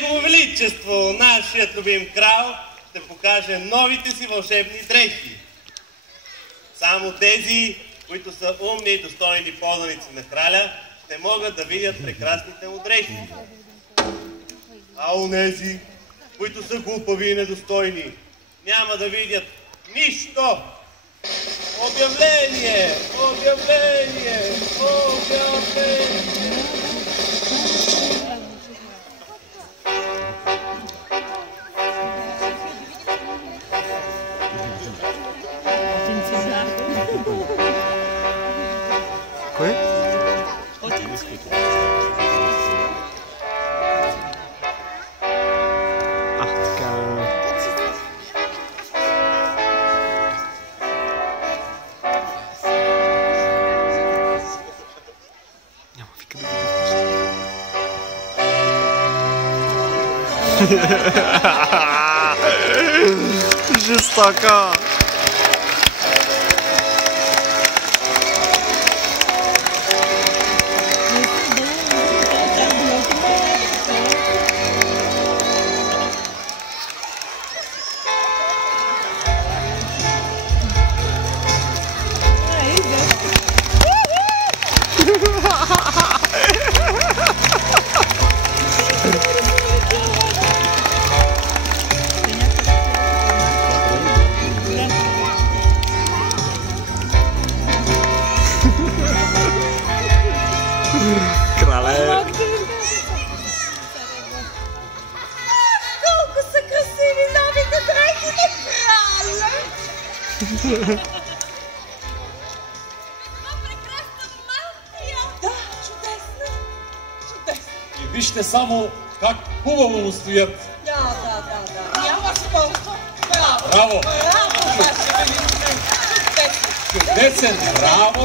Негово величество, нашият любим крал, ще покаже новите си вълшебни дрехи. Само тези, които са умни и достойни поданици на краля, ще могат да видят прекрасните му дрехи. А онези, които са глупави и недостойни, няма да видят нищо. Обявление! Обявление! Обявление! Кое? Така. Няма вика да го жестоко! Крале! Колко са красиви новите дрехи на краля! Това прекрасна мантия! Да, чудесно! Чудесно! И вижте само как хубаво му стоят. Да. Няма спор. Браво! Браво, ваше величество! Чудесно! Чудесен! Браво!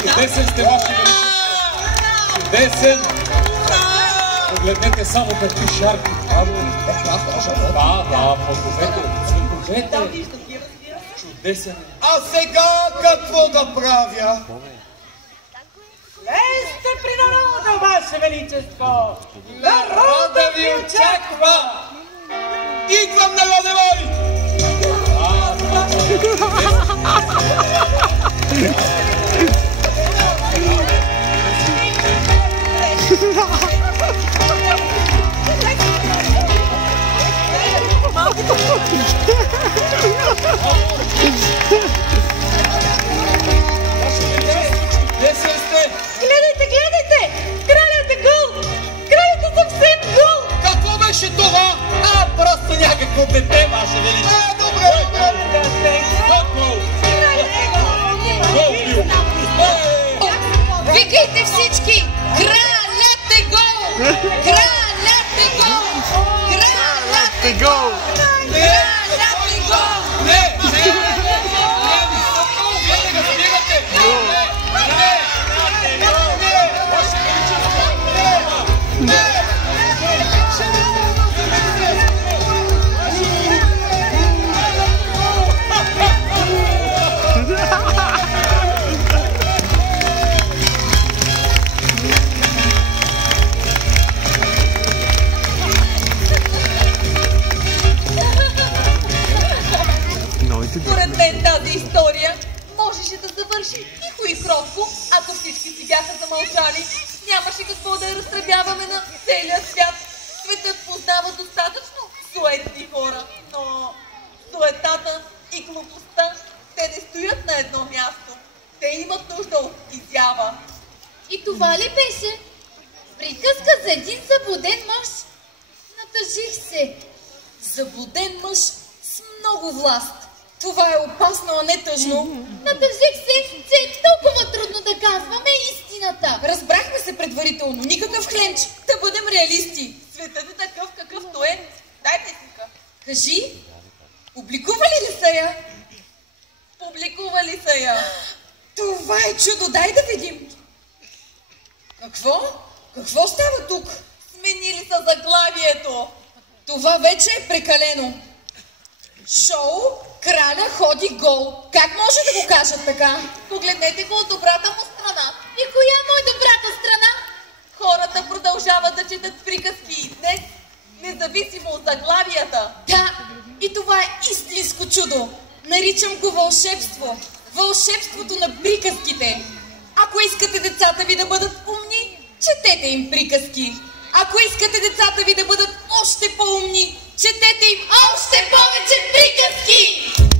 Чудесен сте, ваше величество! Чудесен! Погледнете само какви шарки. Браво! Да, погледнете. Чудесен! А сега какво да правя? Влезте при народа, ваше величество! Народа ви очаква! Идвам, народе мой! Чудесен сте! Гледайте! Кралят е гол! Кралят е съвсем гол! Какво беше това? Просто някакво дете, ваше величество! Добре! Гол! Викайте всички! Кралят е гол! Кралят е гол! Кралят е гол! Кралят е гол! Не! Според мен тази история можеше да завърши тихо и кротко, ако всички си бяха замълчали. Нямаше какво да я разтребяваме на целия свят. Светът познава достатъчно суетни хора, но суетата и глупостта, те не стоят на едно място. Те имат нужда от изява. И това ли беше? Приказка за един заблуден мъж. Натъжих се. Заблуден мъж с много власт. Това е опасно, а не тъжно. Натъжих се, че е толкова трудно да казваме истината. Разбрахме се предварително. Никакъв хленч. Да бъдем реалисти. Светът е такъв, какъвто е. Дайте сика. Кажи, публикували ли са я? Публикували са я. Това е чудо. Дай да видим. Какво? Какво става тук? Сменили са заглавието. Това вече е прекалено. Шоу "Краля ходи гол". Как може да го кажат така? Погледнете го от добрата му страна. И коя му е добрата страна? Хората продължават да четат приказки и днес, независимо от заглавията. Да, и това е истинско чудо. Наричам го вълшебство. Вълшебството на приказките. Ако искате децата ви да бъдат умни, четете им приказки. Ако искате децата ви да бъдат още по-умни, четете им още повече приказки!